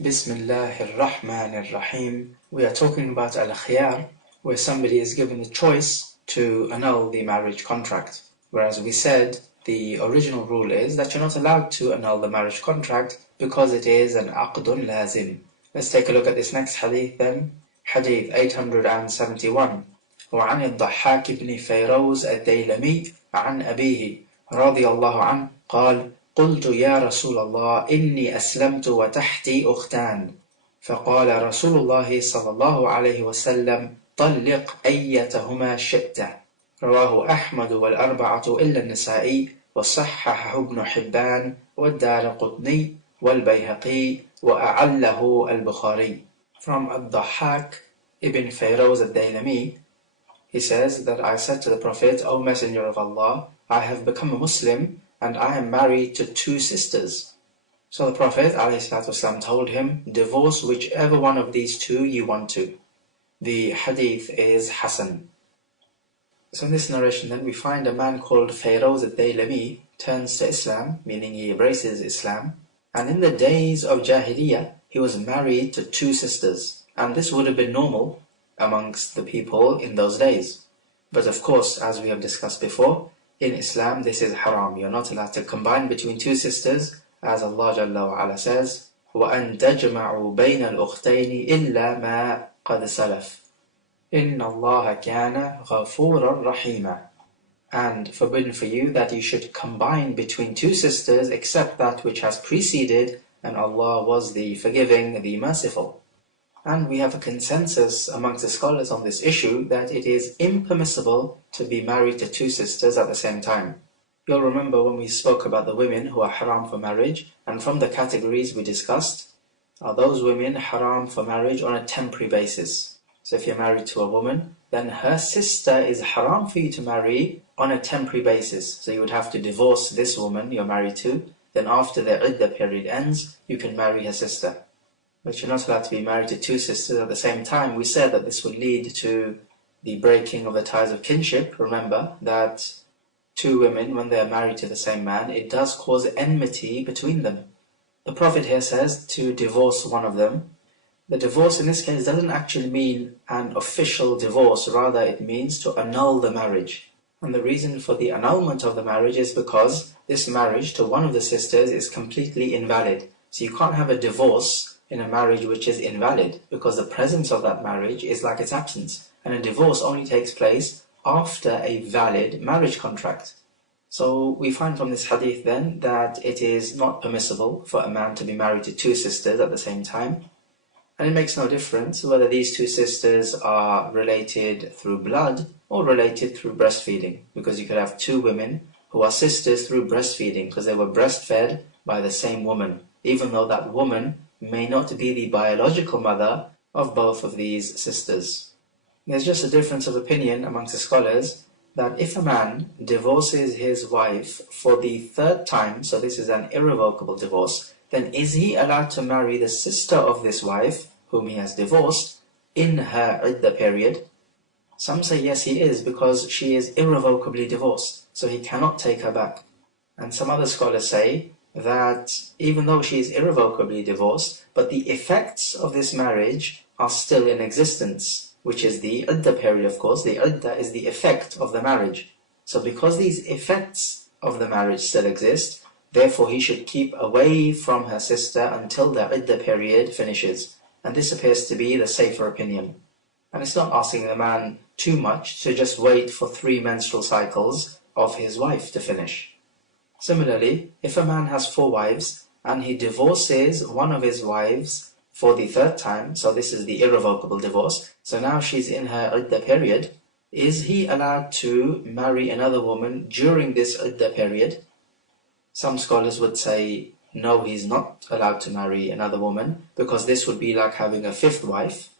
Bismillahir Rahmanir Rahim. We are talking about al-khiyar, where somebody is given the choice to annul the marriage contract. Whereas we said the original rule is that you're not allowed to annul the marriage contract because it is an aqdun lazim. Let's take a look at this next hadith then. Hadith 871. وعن الضحاك بن فيروز الديلمي عن أبيه رضي الله عنه قال قلت يا رسول الله إني أسلمت وتحتي أختان فقال رسول الله صلى الله عليه وسلم طلق أيتهما شئت رواه أحمد والأربعة إلا النسائي وصححه ابن حبان والدارقطني والبيهقي وأعله البخاري. From Ad-Dhahhak ibn Fayroz al-Daylami, he says that I said to the Prophet, O Messenger of Allah, I have become a Muslim and I am married to two sisters. So the Prophet ﷺ told him, divorce whichever one of these two you want to. The hadith is Hasan. So in this narration then we find a man called Fayroz al-Daylami turns to Islam, meaning he embraces Islam, and in the days of jahiliyya he was married to two sisters, and this would have been normal amongst the people in those days. But of course, as we have discussed before, in Islam this is haram. You're not allowed to combine between two sisters, as Allah Jalla wa Ala says, وَأَن تَجْمَعُوا بَيْنَ الْأُخْتَيْنِ إِلَّا مَا قَدْ سَلَفَ إِنَّ اللَّهَ كَانَ غَفُورًا رَحِيمًا. And forbidden for you that you should combine between two sisters except that which has preceded, and Allah was the forgiving, the merciful. And we have a consensus amongst the scholars on this issue that it is impermissible to be married to two sisters at the same time. You'll remember when we spoke about the women who are haram for marriage, and from the categories we discussed, are those women haram for marriage on a temporary basis. So if you're married to a woman, then her sister is haram for you to marry on a temporary basis. So you would have to divorce this woman you're married to, then after the iddah period ends, you can marry her sister. But you're not allowed to be married to two sisters at the same time. We said that this would lead to the breaking of the ties of kinship. Remember that two women, when they are married to the same man, it does cause enmity between them. The Prophet here says to divorce one of them. The divorce in this case doesn't actually mean an official divorce, rather it means to annul the marriage. And the reason for the annulment of the marriage is because this marriage to one of the sisters is completely invalid. So you can't have a divorce in a marriage which is invalid, because the presence of that marriage is like its absence, and a divorce only takes place after a valid marriage contract. So we find from this hadith then that it is not permissible for a man to be married to two sisters at the same time, and it makes no difference whether these two sisters are related through blood or related through breastfeeding, because you could have two women who are sisters through breastfeeding because they were breastfed by the same woman, even though that woman may not be the biological mother of both of these sisters. There's just a difference of opinion amongst the scholars that if a man divorces his wife for the third time, so this is an irrevocable divorce, then is he allowed to marry the sister of this wife, whom he has divorced, in her iddah period? Some say yes, he is, because she is irrevocably divorced, so he cannot take her back. And some other scholars say that even though she is irrevocably divorced, but the effects of this marriage are still in existence, which is the iddah period, of course. The iddah is the effect of the marriage. So because these effects of the marriage still exist, therefore he should keep away from her sister until the iddah period finishes. And this appears to be the safer opinion. And it's not asking the man too much to just wait for 3 menstrual cycles of his wife to finish. Similarly, if a man has 4 wives and he divorces one of his wives for the third time, so this is the irrevocable divorce, so now she's in her iddah period, is he allowed to marry another woman during this iddah period? Some scholars would say no, he's not allowed to marry another woman because this would be like having a 5th wife.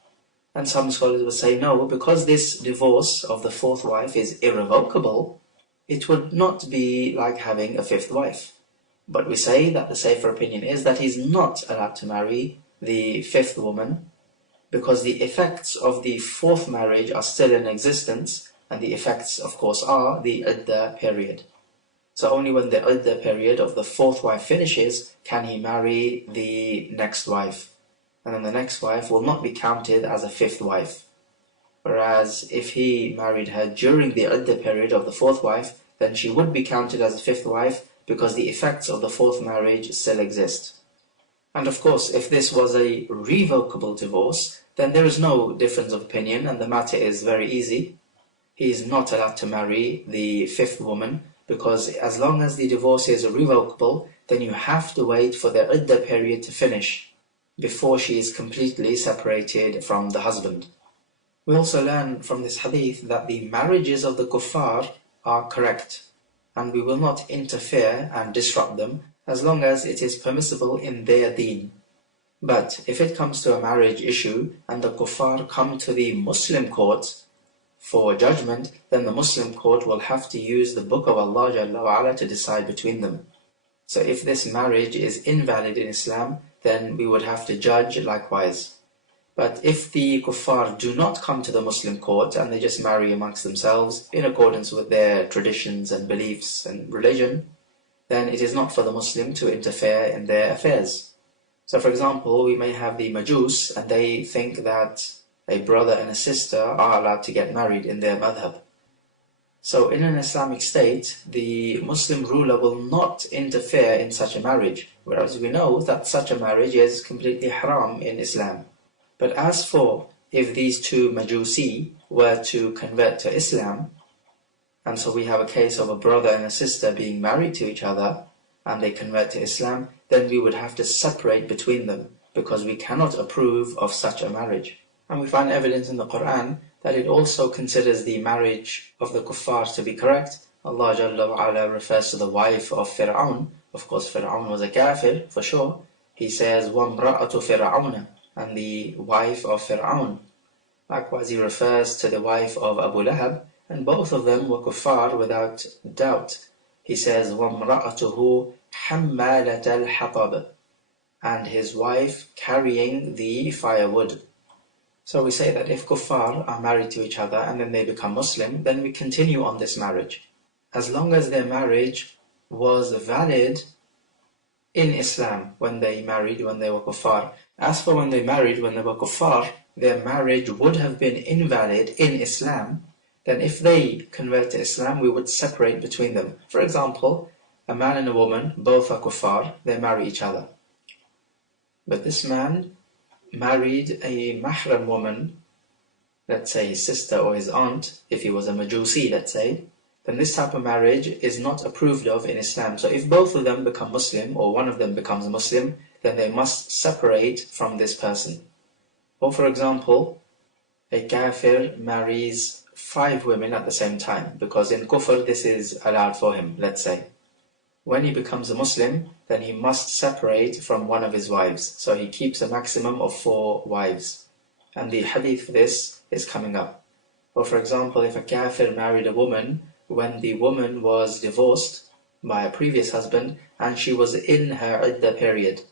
And some scholars would say no, because this divorce of the 4th wife is irrevocable, it would not be like having a 5th wife. But we say that the safer opinion is that he's not allowed to marry the 5th woman because the effects of the 4th marriage are still in existence, and the effects, of course, are the iddah period. So only when the iddah period of the 4th wife finishes can he marry the next wife. and then the next wife will not be counted as a fifth wife. Whereas if he married her during the iddah period of the fourth wife, then she would be counted as a fifth wife because the effects of the fourth marriage still exist. And of course, if this was a revocable divorce, then there is no difference of opinion and the matter is very easy. He is not allowed to marry the fifth woman because as long as the divorce is revocable, then you have to wait for the iddah period to finish before she is completely separated from the husband. We also learn from this hadith that the marriages of the kuffar are correct, and we will not interfere and disrupt them as long as it is permissible in their deen. But if it comes to a marriage issue and the kuffar come to the Muslim court for judgment, then the Muslim court will have to use the book of Allah Jalla wa Ala to decide between them. So if this marriage is invalid in Islam, then we would have to judge likewise. But if the kuffar do not come to the Muslim court and they just marry amongst themselves in accordance with their traditions and beliefs and religion, then it is not for the Muslim to interfere in their affairs. So for example, we may have the Majus and they think that a brother and a sister are allowed to get married in their madhab. So in an Islamic state, the Muslim ruler will not interfere in such a marriage, whereas we know that such a marriage is completely haram in Islam. But as for if these two Majusi were to convert to Islam, and so we have a case of a brother and a sister being married to each other, and they convert to Islam, then we would have to separate between them, because we cannot approve of such a marriage. And we find evidence in the Quran that it also considers the marriage of the kuffar to be correct. Allah Jalla wa Ala refers to the wife of Fir'aun. Of course, Fir'aun was a kaafir, for sure. He says, وَامْرَأَةُ فِرْعَوْنَ, and the wife of Fir'aun. Likewise, he refers to the wife of Abu Lahab, and both of them were kuffar without doubt. He says, وَامْرَأَتُهُ حَمَّالَةَ الْحَطَبِ, and his wife carrying the firewood. So we say that if kuffar are married to each other and then they become Muslim, then we continue on this marriage, as long as their marriage was valid in Islam when they married when they were kuffar. As for when they married when they were kuffar, their marriage would have been invalid in Islam. Then if they convert to Islam, we would separate between them. For example, a man and a woman, both are kuffar, they marry each other. But this man married a mahram woman, let's say his sister or his aunt, if he was a Majusi, let's say, then this type of marriage is not approved of in Islam. So if both of them become Muslim, or one of them becomes a Muslim, then they must separate from this person. Or for example, a kafir marries 5 women at the same time, because in kufr this is allowed for him, let's say. When he becomes a Muslim, then he must separate from one of his wives. So he keeps a maximum of 4 wives. And the hadith for this is coming up. Or for example, if a kafir married a woman when the woman was divorced by a previous husband and she was in her iddah period,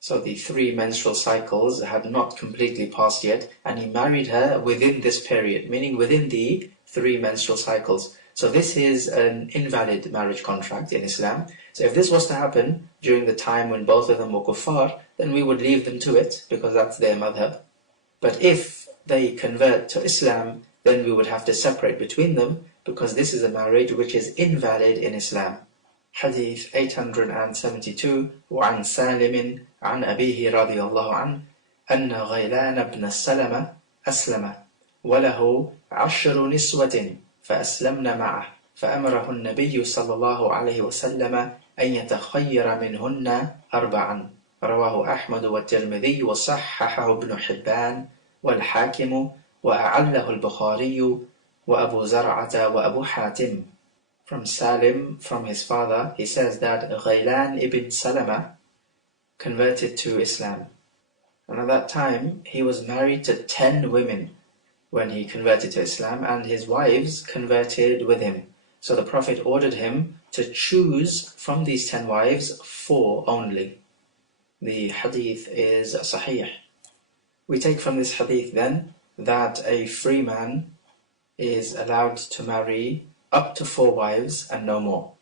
so the 3 menstrual cycles had not completely passed yet, and he married her within this period, meaning within the 3 menstrual cycles. So this is an invalid marriage contract in Islam. So if this was to happen during the time when both of them were kuffar, then we would leave them to it, because that's their madhab. But if they convert to Islam, then we would have to separate between them, because this is a marriage which is invalid in Islam. Hadith 872, وعن سالم عن أبيه رضي الله عنه أن غيلان بن السلمة أسلم وله 10 نسوة فأسلمن معه فأمره النبي صلى الله عليه وسلم أن يتخير منهن 4. رواه أحمد والترمذي وصححه ابن حبان والحاكم وأعله البخاري وأبو زرعة وأبو حاتم. From Salim, from his father, he says that Ghaylan ibn Salama converted to Islam. And at that time, he was married to 10 women when he converted to Islam, and his wives converted with him. So the Prophet ordered him to choose from these 10 wives 4 only. The hadith is sahih. We take from this hadith then that a free man is allowed to marry up to 4 wives and no more.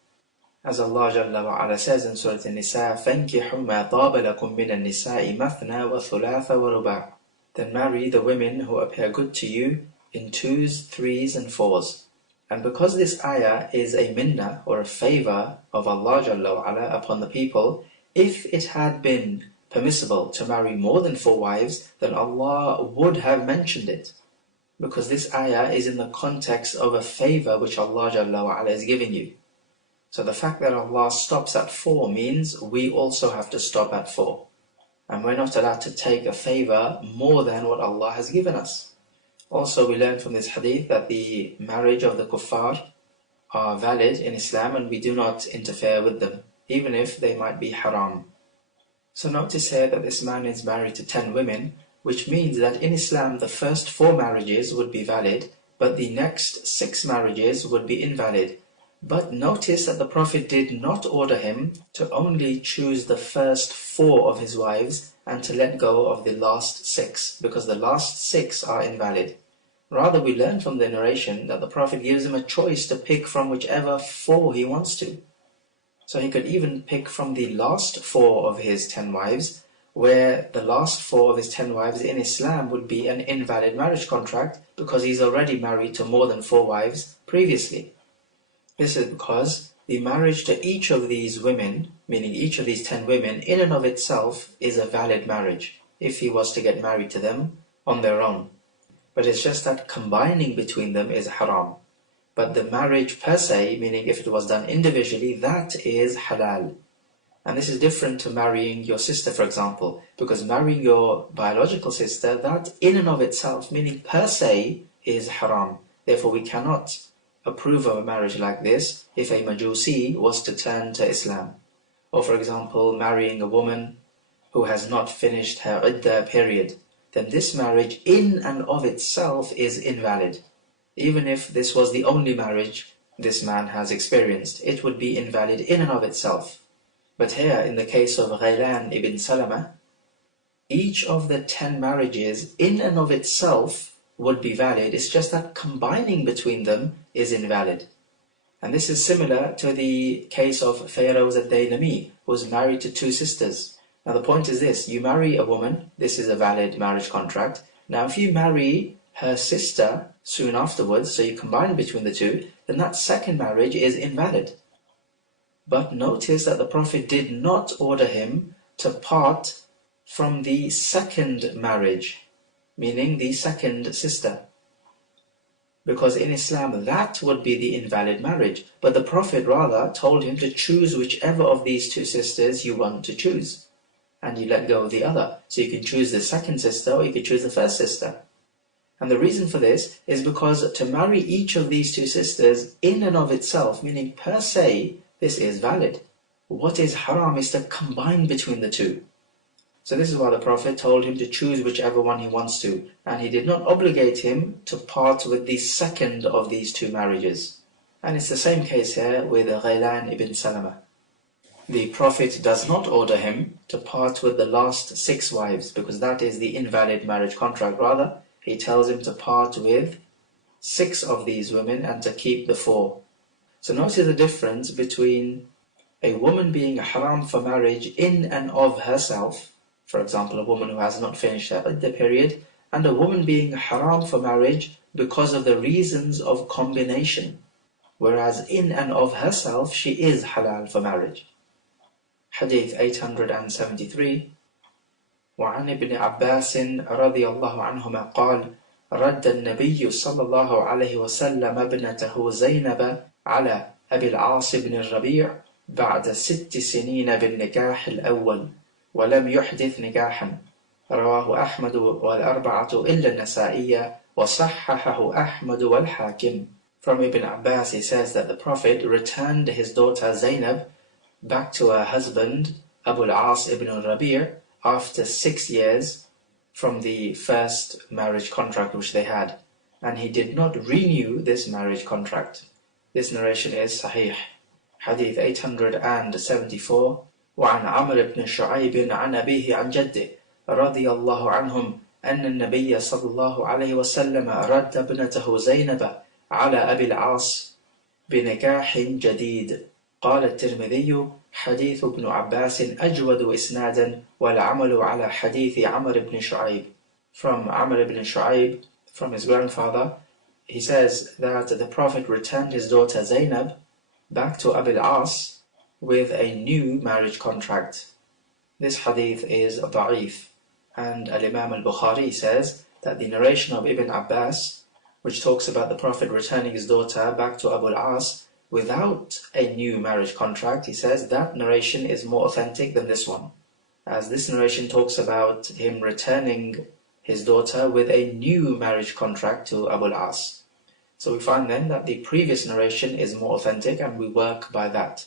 As Allah Jalla wa Ala says in Surah An-Nisa, فَانْكِحُوا مَا طَابَ لَكُم مِّنَ النِّسَاءِ مَثْنَى وَثُلَاثَ وَرُبَاعَ. Then marry the women who appear good to you in 2s, 3s and 4s. And because this ayah is a minnah or a favor of Allah Jalla wa Ala upon the people, if it had been permissible to marry more than 4 wives, then Allah would have mentioned it. Because this ayah is in the context of a favor which Allah Jalla wa Ala is giving you. So the fact that Allah stops at 4 means we also have to stop at 4. And we're not allowed to take a favor more than what Allah has given us. Also, we learn from this hadith that the marriage of the kuffar are valid in Islam and we do not interfere with them, even if they might be haram. So notice here that this man is married to 10 women, which means that in Islam the first 4 marriages would be valid, but the next 6 marriages would be invalid. But notice that the Prophet did not order him to only choose the first 4 of his wives and to let go of the last 6, because the last 6 are invalid. Rather, we learn from the narration that the Prophet gives him a choice to pick from whichever 4 he wants to. So he could even pick from the last 4 of his 10 wives, where the last 4 of his 10 wives in Islam would be an invalid marriage contract because he's already married to more than 4 wives previously. This is because the marriage to each of these women, meaning each of these 10 women, in and of itself is a valid marriage if he was to get married to them on their own. But it's just that combining between them is haram. But the marriage per se, meaning if it was done individually, that is halal. And this is different to marrying your sister, for example, because marrying your biological sister, that in and of itself, meaning per se, is haram. Therefore, we cannot approve of a marriage like this if a Majusi was to turn to Islam. Or for example, marrying a woman who has not finished her iddah period, then this marriage in and of itself is invalid. Even if this was the only marriage this man has experienced, it would be invalid in and of itself. But here, in the case of Ghaylan ibn Salama, each of the 10 marriages in and of itself would be valid. It's just that combining between them is invalid. And this is similar to the case of Fayrouz al-Daylami, who was married to 2 sisters. Now the point is this: you marry a woman, this is a valid marriage contract. Now if you marry her sister soon afterwards, so you combine between the 2, then that second marriage is invalid. But notice that the Prophet did not order him to part from the second marriage, meaning the second sister. Because in Islam that would be the invalid marriage. But the Prophet rather told him to choose whichever of these 2 sisters you want to choose. And you let go of the other. So you can choose the second sister or you can choose the first sister. And the reason for this is because to marry each of these 2 sisters in and of itself, meaning per se, this is valid. What is haram is to combine between the 2. So this is why the Prophet told him to choose whichever one he wants to, and he did not obligate him to part with the second of these 2 marriages. And it's the same case here with Ghaylan ibn Salama. The Prophet does not order him to part with the last 6 wives, because that is the invalid marriage contract. Rather, he tells him to part with 6 of these women and to keep the 4. So notice the difference between a woman being haram for marriage in and of herself, for example, a woman who has not finished her iddah period, and a woman being haram for marriage because of the reasons of combination, whereas in and of herself she is halal for marriage. Hadith 873. وعن ابن عباس رضي الله عنهما قال: رد النبي صلى الله عليه وسلم ابنته زينب على أبي العاص بن الربيع بعد 6 سنين بالنكاح الأول ولم يحدث نكاحا. رواه أحمد والأربعة إلا النسائية وصححه أحمد والحاكم. From Ibn Abbas, he says that the Prophet returned his daughter Zainab back to her husband Abu al-As ibn al-Rabi' after 6 years from the first marriage contract which they had, and he did not renew this marriage contract. This narration is Sahih. Hadith 874. وعن عمرو بن شعيب عن أبيه عن جده رضي الله عنهم أن النبي صلى الله عليه وسلم رد ابنته زينب على أبي العاص بنكاح جديد. قال الترمذي حديث ابن عباس أجود إسنادا والعمل على حديث عمر بن شعيب. From Amr ibn Shu'aib, from his grandfather, he says that the Prophet returned his daughter Zainab back to Abil As with a new marriage contract. This hadith is da'if, and Al-Imam al-Bukhari says that the narration of Ibn Abbas, which talks about the Prophet returning his daughter back to Abu al-As without a new marriage contract, he says that narration is more authentic than this one, as this narration talks about him returning his daughter with a new marriage contract to Abu al-As. So we find then that the previous narration is more authentic and we work by that.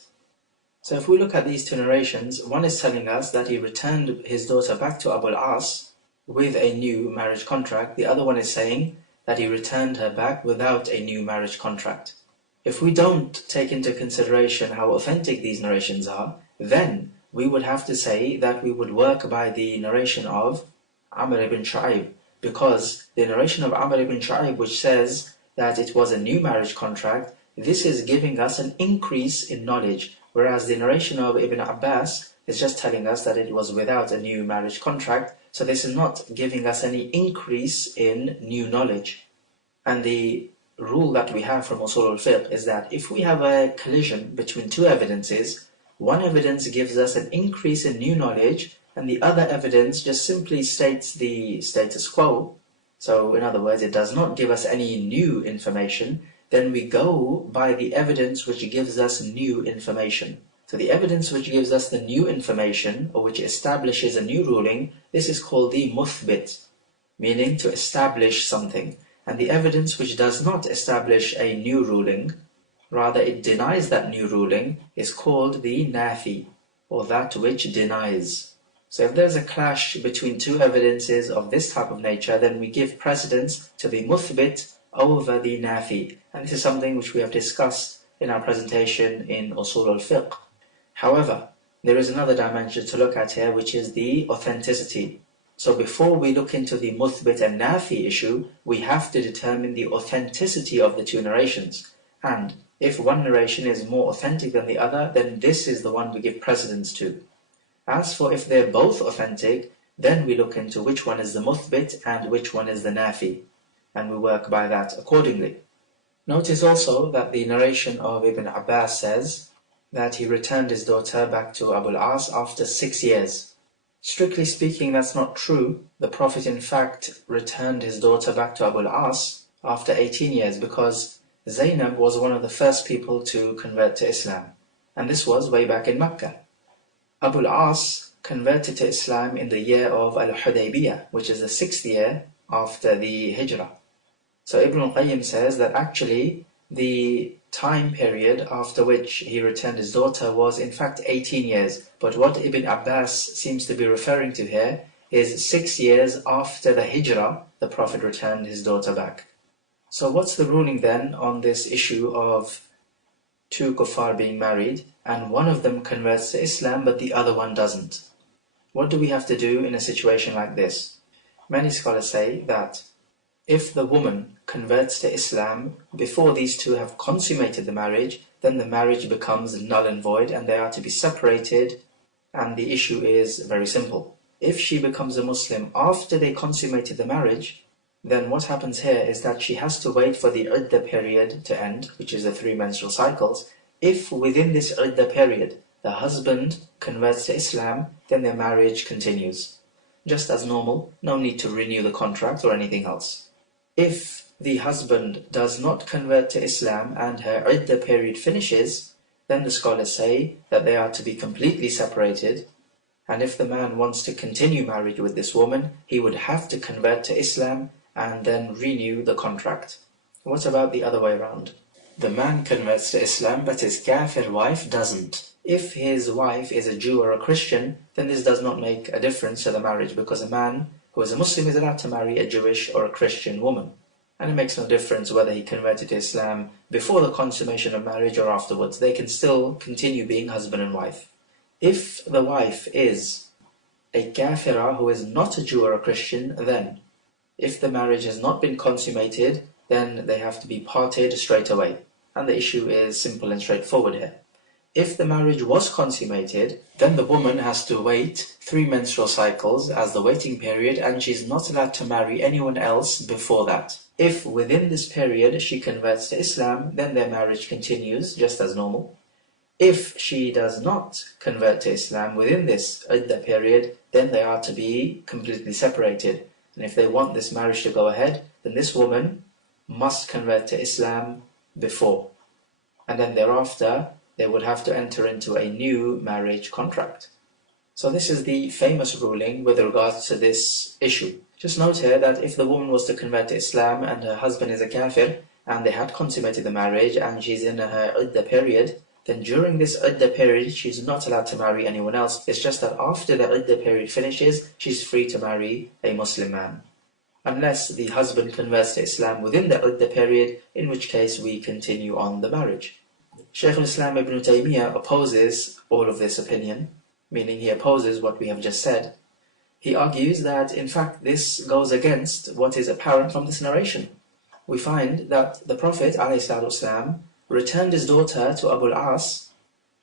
So if we look at these two narrations, one is telling us that he returned his daughter back to Abu al-As with a new marriage contract. The other one is saying that he returned her back without a new marriage contract. If we don't take into consideration how authentic these narrations are, then we would have to say that we would work by the narration of Amr ibn Shu'aib, because the narration of Amr ibn Shu'aib, which says that it was a new marriage contract, this is giving us an increase in knowledge, whereas the narration of Ibn Abbas is just telling us that it was without a new marriage contract, so this is not giving us any increase in new knowledge. And the rule that we have from Usul al-Fiqh is that if we have a collision between two evidences, one evidence gives us an increase in new knowledge, and the other evidence just simply states the status quo, so in other words, it does not give us any new information, then we go by the evidence which gives us new information. So the evidence which gives us the new information, or which establishes a new ruling, this is called the muthbit, meaning to establish something. And the evidence which does not establish a new ruling, rather it denies that new ruling, is called the nafi, or that which denies. So if there's a clash between two evidences of this type of nature, then we give precedence to the muthbit over the nafi. And this is something which we have discussed in our presentation in Usul al-Fiqh. However, there is another dimension to look at here, which is the authenticity. So before we look into the muthbit and nafi issue, we have to determine the authenticity of the two narrations. And if one narration is more authentic than the other, then this is the one we give precedence to. As for if they're both authentic, then we look into which one is the muthbit and which one is the nafi, and we work by that accordingly. Notice also that the narration of Ibn Abbas says that he returned his daughter back to Abu al-As after 6 years. Strictly speaking, that's not true. The Prophet in fact returned his daughter back to Abu al-As after 18 years, because Zainab was one of the first people to convert to Islam, and this was way back in Mecca. Abu al-As converted to Islam in the year of Al-Hudaybiyah, which is the 6th year after the Hijrah. So Ibn al-Qayyim says that actually the time period after which he returned his daughter was in fact 18 years. But what Ibn Abbas seems to be referring to here is 6 years after the Hijrah, the Prophet returned his daughter back. So what's the ruling then on this issue of two kuffar being married and one of them converts to Islam but the other one doesn't? What do we have to do in a situation like this? Many scholars say that if the woman converts to Islam before these two have consummated the marriage, then the marriage becomes null and void and they are to be separated, and the issue is very simple. If she becomes a Muslim after they consummated the marriage, then what happens here is that she has to wait for the iddah period to end, which is the 3 menstrual cycles. If within this iddah period the husband converts to Islam, then their marriage continues just as normal, no need to renew the contract or anything else. If the husband does not convert to Islam and her iddah period finishes, then the scholars say that they are to be completely separated, and if the man wants to continue marriage with this woman, he would have to convert to Islam and then renew the contract. What about the other way around? The man converts to Islam but his kaafir wife doesn't. If his wife is a Jew or a Christian, then this does not make a difference to the marriage, because a man who is a Muslim is allowed to marry a Jewish or a Christian woman. And it makes no difference whether he converted to Islam before the consummation of marriage or afterwards. They can still continue being husband and wife. If the wife is a kafirah who is not a Jew or a Christian, then if the marriage has not been consummated, then they have to be parted straight away. And the issue is simple and straightforward here. If the marriage was consummated, then the woman has to wait 3 menstrual cycles as the waiting period, and she's not allowed to marry anyone else before that. If within this period she converts to Islam, then their marriage continues just as normal. If she does not convert to Islam within this iddah period, then they are to be completely separated. And if they want this marriage to go ahead, then this woman must convert to Islam before. And then thereafter, they would have to enter into a new marriage contract. So this is the famous ruling with regards to this issue. Just note here that if the woman was to convert to Islam and her husband is a kaafir, and they had consummated the marriage and she's in her iddah period, then during this iddah period she's not allowed to marry anyone else. It's just that after the iddah period finishes, she's free to marry a Muslim man. Unless the husband converts to Islam within the iddah period, in which case we continue on the marriage. Shaykh al-Islam ibn Taymiyyah opposes all of this opinion, meaning he opposes what we have just said. He argues that in fact this goes against what is apparent from this narration. We find that the Prophet ﷺ returned his daughter to Abu al-As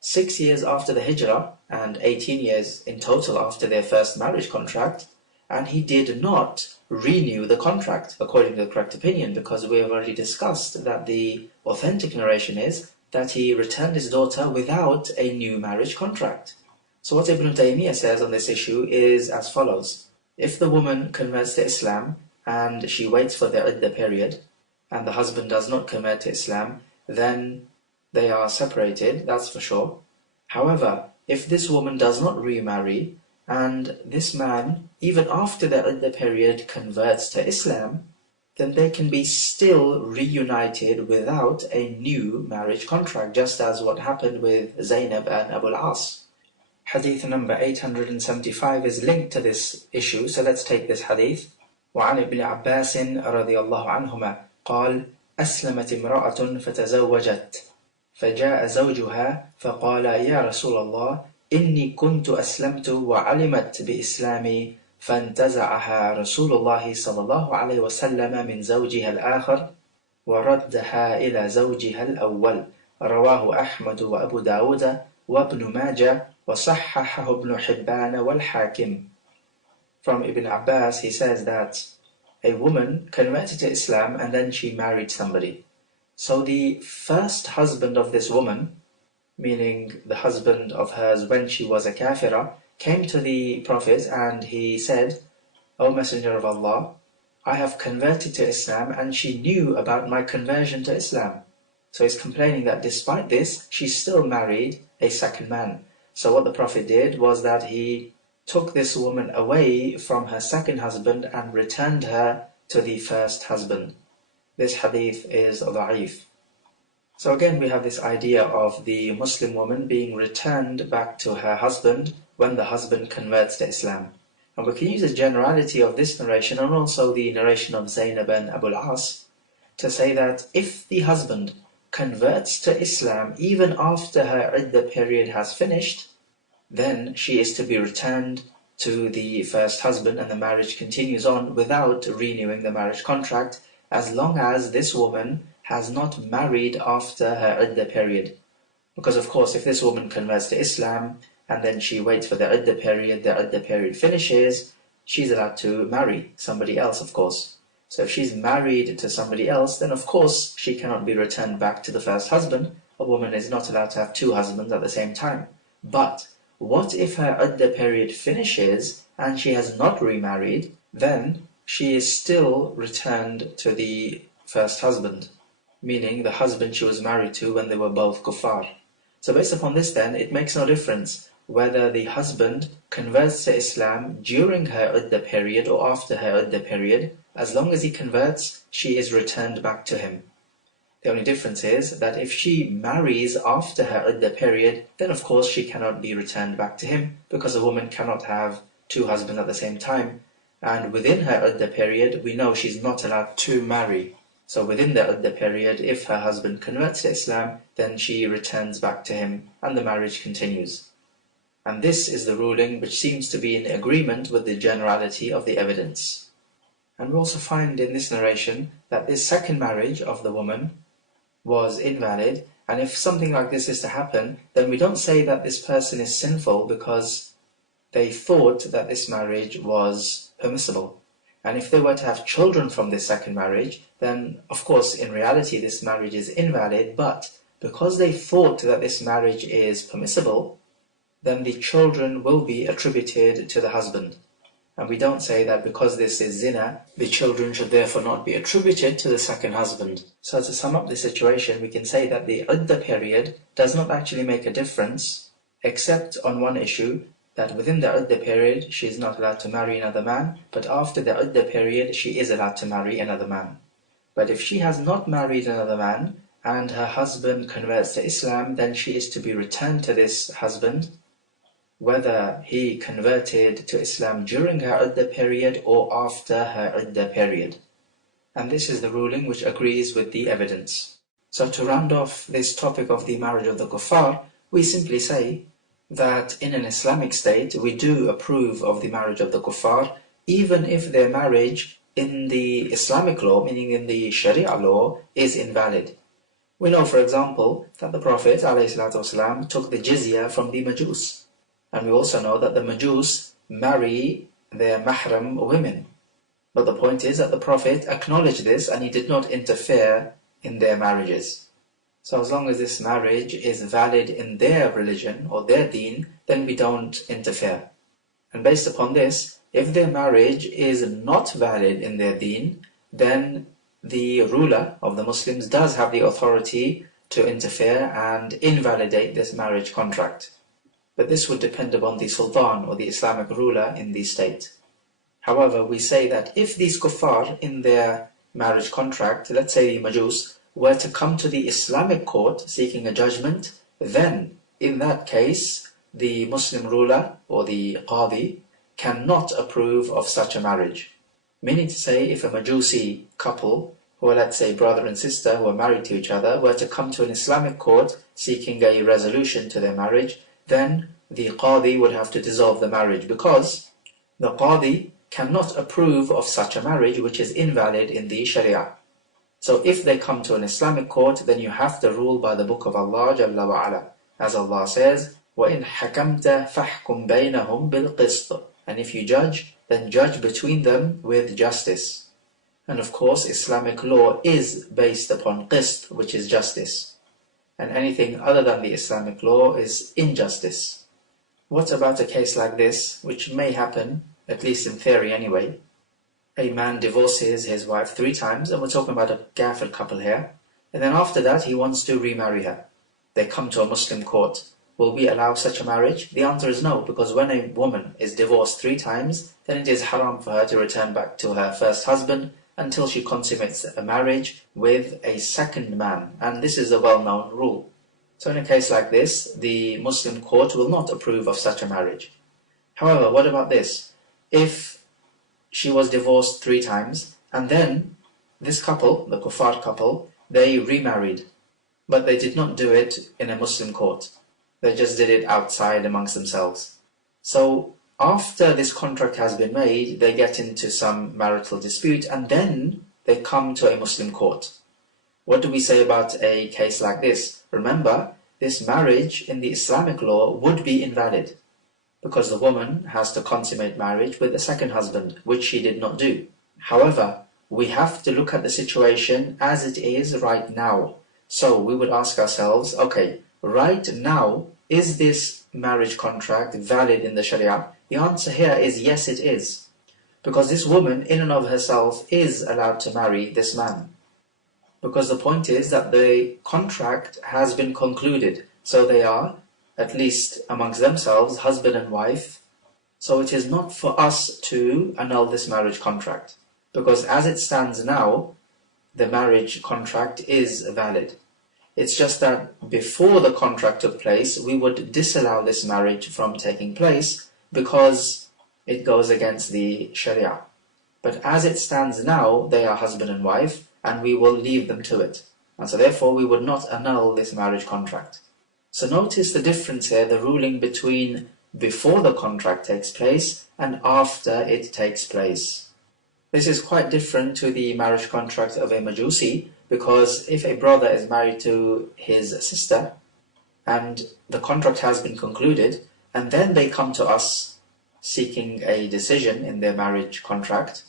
6 years after the Hijrah and 18 years in total after their first marriage contract, and he did not renew the contract according to the correct opinion, because we have already discussed that the authentic narration is that he returned his daughter without a new marriage contract. So what Ibn Taymiyyah says on this issue is as follows. If the woman converts to Islam and she waits for the iddah period, and the husband does not convert to Islam, then they are separated, that's for sure. However, if this woman does not remarry, and this man, even after the iddah period, converts to Islam, then they can be still reunited without a new marriage contract, just as what happened with Zainab and Abu al-As. Hadith number 875 is linked to this issue, so let's take this hadith. وعن ابن عباس رضي الله عنهما قال أسلمت امرأة فتزوجت فجاء زوجها فقال يا رسول الله إني كنت أسلمت وعلمت بإسلامي فانتزعها رسول الله صلى الله عليه وسلم من زوجها الآخر وردها إلى زوجها الأول. رواه أحمد وأبو داود وابن ماجه وصححه ابن حبان والحاكم. From Ibn Abbas, he says that a woman converted to Islam and then she married somebody. So the first husband of this woman, meaning the husband of hers when she was a kafira, came to the Prophet and he said, O Messenger of Allah, I have converted to Islam and she knew about my conversion to Islam. So he's complaining that despite this, she still married a second man. So what the Prophet did was that he took this woman away from her second husband and returned her to the first husband. This hadith is da'if. So again we have this idea of the Muslim woman being returned back to her husband when the husband converts to Islam. And we can use the generality of this narration and also the narration of Zainab and Abu al-As to say that if the husband converts to Islam even after her iddah period has finished, then she is to be returned to the first husband and the marriage continues on without renewing the marriage contract, as long as this woman has not married after her iddah period. Because of course if this woman converts to Islam and then she waits for the iddah period finishes, she's allowed to marry somebody else, of course. So if she's married to somebody else, then of course she cannot be returned back to the first husband. A woman is not allowed to have two husbands at the same time. But what if her iddah period finishes and she has not remarried? Then she is still returned to the first husband, meaning the husband she was married to when they were both kuffar. So based upon this then, it makes no difference whether the husband converts to Islam during her iddah period or after her iddah period. As long as he converts, she is returned back to him. The only difference is that if she marries after her iddah period, then of course she cannot be returned back to him, because a woman cannot have two husbands at the same time. And within her iddah period, we know she's not allowed to marry. So within the iddah period, if her husband converts to Islam, then she returns back to him and the marriage continues. And this is the ruling which seems to be in agreement with the generality of the evidence. And we also find in this narration that this second marriage of the woman was invalid, And if something like this is to happen, then we don't say that this person is sinful because they thought that this marriage was permissible. And if they were to have children from this second marriage, then of course in reality this marriage is invalid, but because they thought that this marriage is permissible, then the children will be attributed to the husband. And we don't say that because this is zina, the children should therefore not be attributed to the second husband. So to sum up the situation, we can say that the iddah period does not actually make a difference, except on one issue, that within the iddah period she is not allowed to marry another man, but after the iddah period she is allowed to marry another man. But if she has not married another man, and her husband converts to Islam, then she is to be returned to this husband, whether he converted to Islam during her iddah period or after her iddah period. And this is the ruling which agrees with the evidence. So to round off this topic of the marriage of the kuffar, we simply say that in an Islamic state we do approve of the marriage of the kuffar, even if their marriage in the Islamic law, meaning in the Sharia law, is invalid. We know, for example, that the Prophet ﷺ took the jizya from the Majus. And we also know that the Majus marry their mahram women. But the point is that the Prophet acknowledged this and he did not interfere in their marriages. So as long as this marriage is valid in their religion or their deen, then we don't interfere. And based upon this, if their marriage is not valid in their deen, then the ruler of the Muslims does have the authority to interfere and invalidate this marriage contract. But this would depend upon the sultan or the Islamic ruler in the state. However, we say that if these kuffar in their marriage contract, let's say the Majus, were to come to the Islamic court seeking a judgment, then in that case the Muslim ruler or the qadi cannot approve of such a marriage. Meaning to say, if a Majusi couple, who are let's say brother and sister who are married to each other, were to come to an Islamic court seeking a resolution to their marriage, then the qadi would have to dissolve the marriage, because the qadi cannot approve of such a marriage which is invalid in the Sharia. So if they come to an Islamic court, then you have to rule by the book of Allah Jalla wa Ala. As Allah says, وَإِنْ حَكَمْتَ فَحْكُمْ بَيْنَهُمْ بِالْقِسْطِ. And if you judge, then judge between them with justice. And of course, Islamic law is based upon qist, which is justice. And anything other than the Islamic law is injustice. What about a case like this, which may happen, at least in theory anyway? A man divorces his wife 3 times, and we're talking about a kaafir couple here, and then after that he wants to remarry her. They come to a Muslim court. Will we allow such a marriage? The answer is no, because when a woman is divorced 3 times, then it is haram for her to return back to her first husband until she consummates a marriage with a second man, and this is a well-known rule. So in a case like this, the Muslim court will not approve of such a marriage. However, what about this? If she was divorced 3 times, and then this couple, the kuffar couple, they remarried, but they did not do it in a Muslim court. They just did it outside amongst themselves. So after this contract has been made, they get into some marital dispute, and then they come to a Muslim court. What do we say about a case like this? Remember, this marriage in the Islamic law would be invalid, because the woman has to consummate marriage with a second husband, which she did not do. However, we have to look at the situation as it is right now. So we would ask ourselves, okay, right now, is this marriage contract valid in the Sharia? The answer here is yes, it is. Because this woman, in and of herself, is allowed to marry this man. Because the point is that the contract has been concluded. So they are, at least amongst themselves, husband and wife. So it is not for us to annul this marriage contract. Because as it stands now, the marriage contract is valid. It's just that before the contract took place, we would disallow this marriage from taking place because it goes against the Sharia. But as it stands now, they are husband and wife, and we will leave them to it. And so therefore we would not annul this marriage contract. So notice the difference here, the ruling between before the contract takes place and after it takes place. This is quite different to the marriage contract of a Majusi, because if a brother is married to his sister and the contract has been concluded, and then they come to us seeking a decision in their marriage contract,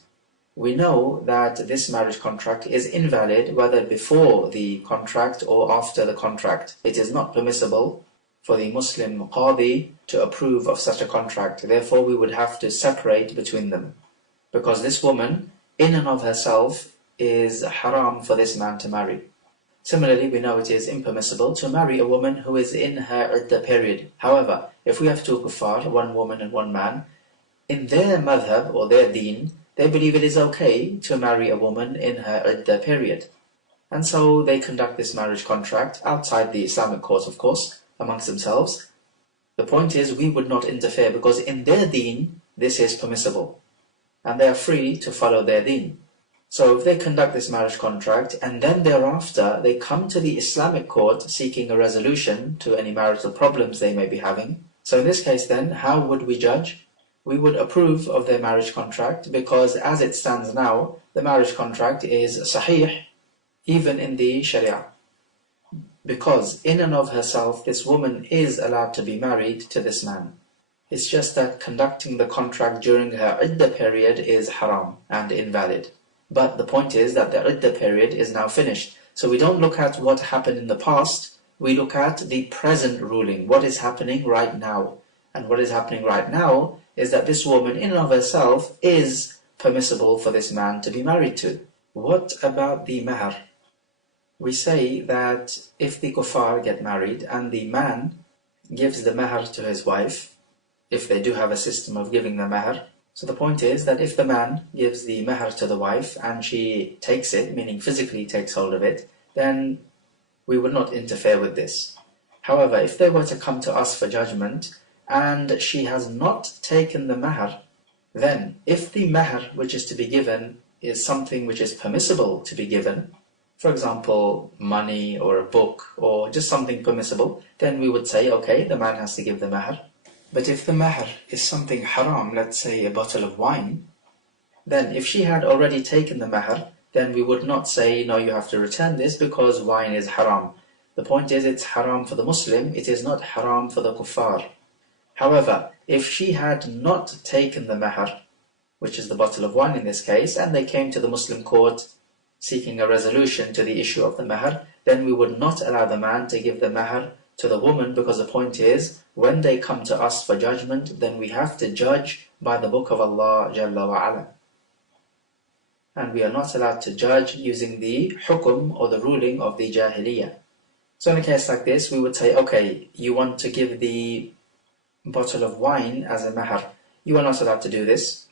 we know that this marriage contract is invalid whether before the contract or after the contract. It is not permissible for the Muslim qadi to approve of such a contract. Therefore, we would have to separate between them, because this woman, in and of herself, is haram for this man to marry. Similarly, we know it is impermissible to marry a woman who is in her iddah period. However, if we have two kuffar, one woman and one man, in their madhab or their deen, they believe it is okay to marry a woman in her iddah period. And so they conduct this marriage contract outside the Islamic court, of course, amongst themselves. The point is, we would not interfere, because in their deen, this is permissible, and they are free to follow their deen. So if they conduct this marriage contract and then thereafter they come to the Islamic court seeking a resolution to any marital problems they may be having, so in this case then, how would we judge? We would approve of their marriage contract, because as it stands now, the marriage contract is sahih, even in the Sharia. Because in and of herself, this woman is allowed to be married to this man. It's just that conducting the contract during her iddah period is haram and invalid. But the point is that the iddah period is now finished. So we don't look at what happened in the past, we look at the present ruling, what is happening right now. And what is happening right now is that this woman in and of herself is permissible for this man to be married to. What about the mahr? We say that if the kuffar get married and the man gives the mahr to his wife, if they do have a system of giving the mahr, so the point is that if the man gives the mahr to the wife and she takes it, meaning physically takes hold of it, then we would not interfere with this. However, if they were to come to us for judgment and she has not taken the mahr, then if the mahr which is to be given is something which is permissible to be given, for example, money or a book or just something permissible, then we would say, okay, the man has to give the mahr. But if the mahr is something haram, let's say a bottle of wine, then if she had already taken the mahr, then we would not say, no, you have to return this because wine is haram. The point is, it's haram for the Muslim, it is not haram for the kuffar. However, if she had not taken the mahr, which is the bottle of wine in this case, and they came to the Muslim court seeking a resolution to the issue of the mahr, then we would not allow the man to give the mahr to the woman, because the point is, when they come to us for judgment, then we have to judge by the book of Allah Jalla wa Ala. And we are not allowed to judge using the hukum or the ruling of the jahiliyya. So in a case like this, we would say, okay, you want to give the bottle of wine as a mahr. You are not allowed to do this,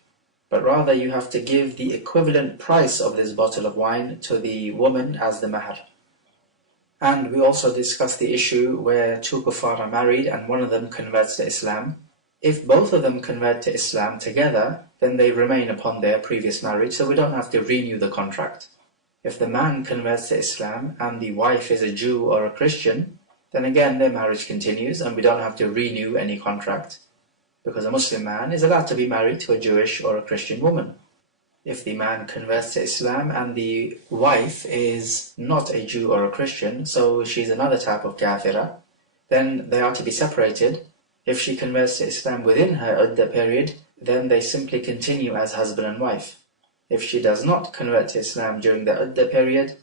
but rather you have to give the equivalent price of this bottle of wine to the woman as the mahr. And we also discussed the issue where two kuffar are married and one of them converts to Islam. If both of them convert to Islam together, then they remain upon their previous marriage, so we don't have to renew the contract. If the man converts to Islam and the wife is a Jew or a Christian, then again their marriage continues and we don't have to renew any contract, because a Muslim man is allowed to be married to a Jewish or a Christian woman. If the man converts to Islam and the wife is not a Jew or a Christian, so she's another type of kaafira, then they are to be separated. If she converts to Islam within her iddah period, then they simply continue as husband and wife. If she does not convert to Islam during the iddah period,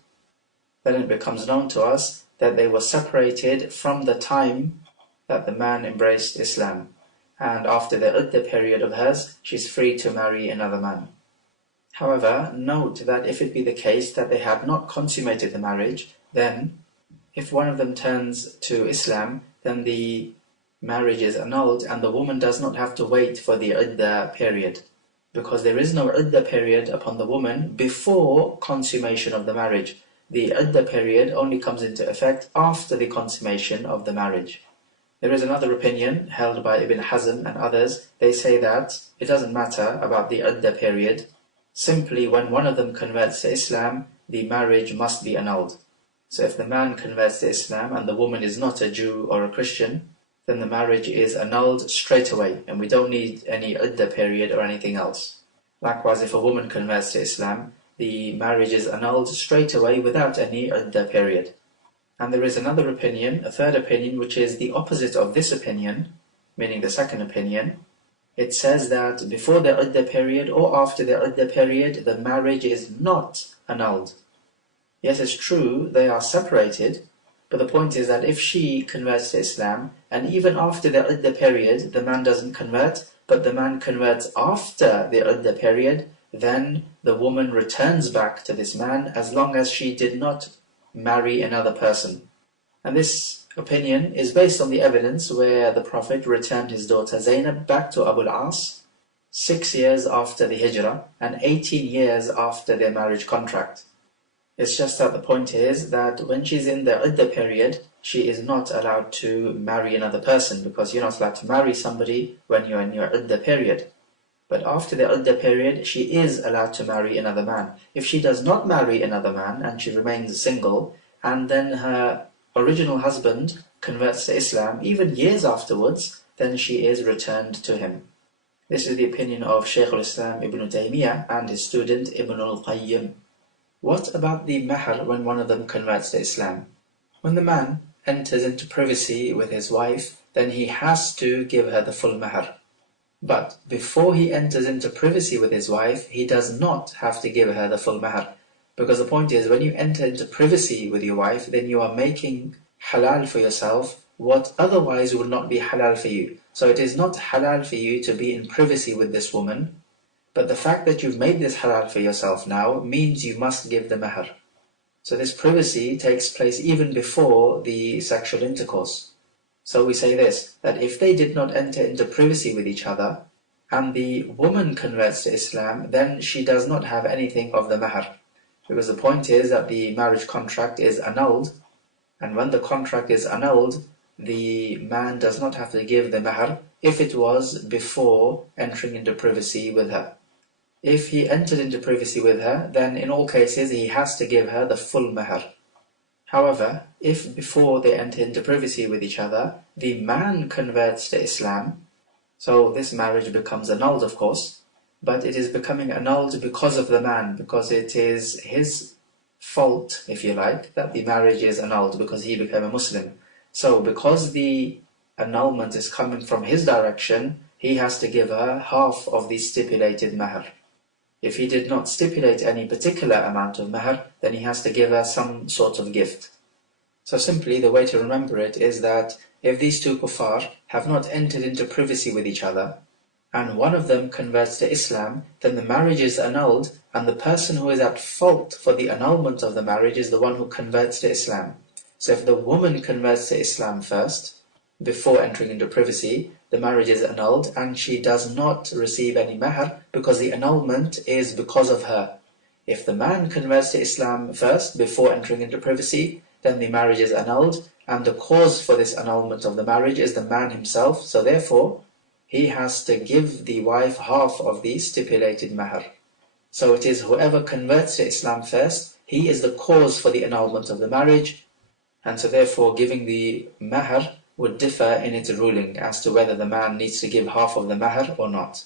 then it becomes known to us that they were separated from the time that the man embraced Islam. And after the iddah period of hers, she's free to marry another man. However, note that if it be the case that they had not consummated the marriage, then if one of them turns to Islam, then the marriage is annulled and the woman does not have to wait for the iddah period, because there is no iddah period upon the woman before consummation of the marriage. The iddah period only comes into effect after the consummation of the marriage. There is another opinion held by Ibn Hazm and others. They say that it doesn't matter about the iddah period. Simply when one of them converts to Islam, the marriage must be annulled. So if the man converts to Islam and the woman is not a Jew or a Christian, then the marriage is annulled straight away and we don't need any iddah period or anything else. Likewise, if a woman converts to Islam, the marriage is annulled straight away without any iddah period. And there is another opinion, a third opinion, which is the opposite of this opinion, meaning the second opinion. It says that before the iddah period or after the iddah period, the marriage is not annulled. Yes, it's true, they are separated, but the point is that if she converts to Islam, and even after the iddah period, the man doesn't convert, but the man converts after the iddah period, then the woman returns back to this man as long as she did not marry another person. And this opinion is based on the evidence where the Prophet returned his daughter Zainab back to Abu al-As 6 years after the Hijrah and 18 years after their marriage contract. It's just that the point is that when she's in the iddah period, she is not allowed to marry another person, because you're not allowed to marry somebody when you're in your iddah period. But after the iddah period, she is allowed to marry another man. If she does not marry another man and she remains single, and then her original husband converts to Islam, even years afterwards, then she is returned to him. This is the opinion of Shaykh al-Islam Ibn Taymiyyah and his student Ibn al-Qayyim. What about the mahr when one of them converts to Islam? When the man enters into privacy with his wife, then he has to give her the full mahr. But before he enters into privacy with his wife, he does not have to give her the full mahr. Because the point is, when you enter into privacy with your wife, then you are making halal for yourself what otherwise would not be halal for you. So it is not halal for you to be in privacy with this woman, but the fact that you've made this halal for yourself now means you must give the mahr. So this privacy takes place even before the sexual intercourse. So we say this, that if they did not enter into privacy with each other, and the woman converts to Islam, then she does not have anything of the mahr. Because the point is that the marriage contract is annulled, and when the contract is annulled, the man does not have to give the mahr if it was before entering into privacy with her. If he entered into privacy with her, then in all cases he has to give her the full mahr. However, if before they enter into privacy with each other, the man converts to Islam, so this marriage becomes annulled, of course, but it is becoming annulled because of the man, because it is his fault, if you like, that the marriage is annulled because he became a Muslim. So because the annulment is coming from his direction, he has to give her half of the stipulated mahr. If he did not stipulate any particular amount of mahr, then he has to give her some sort of gift. So simply the way to remember it is that if these two kuffar have not entered into privacy with each other, and one of them converts to Islam, then the marriage is annulled, and the person who is at fault for the annulment of the marriage is the one who converts to Islam. So if the woman converts to Islam first, before entering into privacy, the marriage is annulled and she does not receive any mahr because the annulment is because of her. If the man converts to Islam first, before entering into privacy, then the marriage is annulled, and the cause for this annulment of the marriage is the man himself, so therefore he has to give the wife half of the stipulated mahr. So it is whoever converts to Islam first, he is the cause for the annulment of the marriage, and so therefore giving the mahr would differ in its ruling as to whether the man needs to give half of the mahr or not.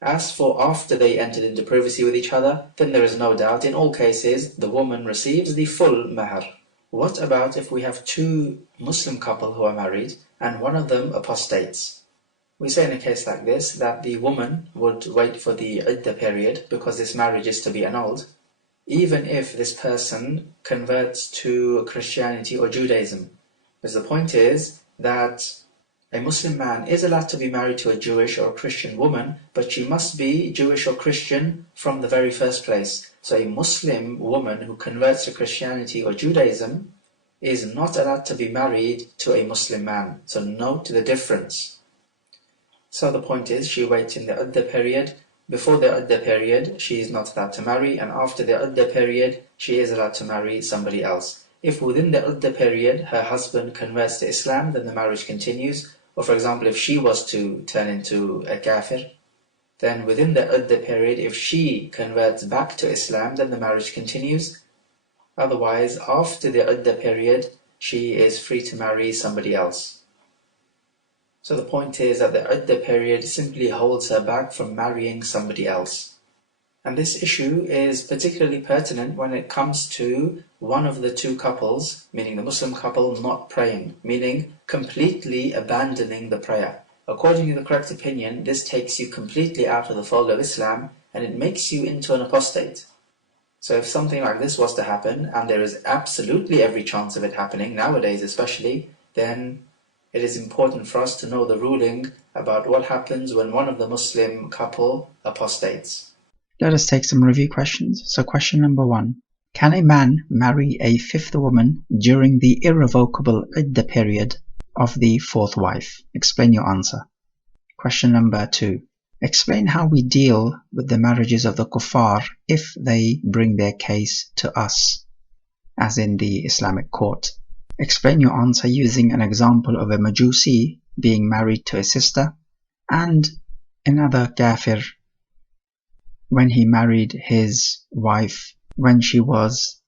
As for after they entered into privacy with each other, then there is no doubt, in all cases, the woman receives the full mahr. What about if we have two Muslim couple who are married, and one of them apostates? We say in a case like this, that the woman would wait for the iddah period, because this marriage is to be annulled, even if this person converts to Christianity or Judaism. Because the point is that a Muslim man is allowed to be married to a Jewish or a Christian woman, but she must be Jewish or Christian from the very first place. So a Muslim woman who converts to Christianity or Judaism is not allowed to be married to a Muslim man. So note the difference. So the point is, she waits in the iddah period. Before the iddah period, she is not allowed to marry, and after the iddah period, she is allowed to marry somebody else. If within the iddah period her husband converts to Islam, then the marriage continues. Or for example, if she was to turn into a kaafir, then within the iddah period, if she converts back to Islam, then the marriage continues. Otherwise, after the iddah period, she is free to marry somebody else. So the point is that the iddah period simply holds her back from marrying somebody else. And this issue is particularly pertinent when it comes to one of the two couples, meaning the Muslim couple, not praying, meaning completely abandoning the prayer. According to the correct opinion, this takes you completely out of the fold of Islam and it makes you into an apostate. So if something like this was to happen, and there is absolutely every chance of it happening, nowadays especially, then it is important for us to know the ruling about what happens when one of the Muslim couple apostates. Let us take some review questions. So question number 1. Can a man marry a fifth woman during the irrevocable iddah period of the fourth wife? Explain your answer. Question number 2. Explain how we deal with the marriages of the kuffar if they bring their case to us, as in the Islamic court. Explain your answer using an example of a Majusi being married to a sister and another kaafir when he married his wife when she was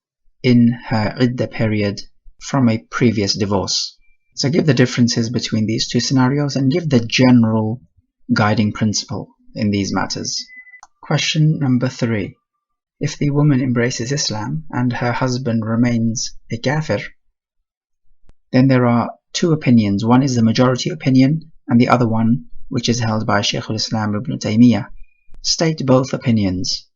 in her iddah period from a previous divorce. So give the differences between these two scenarios and give the general guiding principle in these matters. Question number 3. If the woman embraces Islam and her husband remains a kaafir, then there are two opinions. One is the majority opinion and the other one, which is held by Shaykh al-Islam ibn Taymiyyah. State both opinions.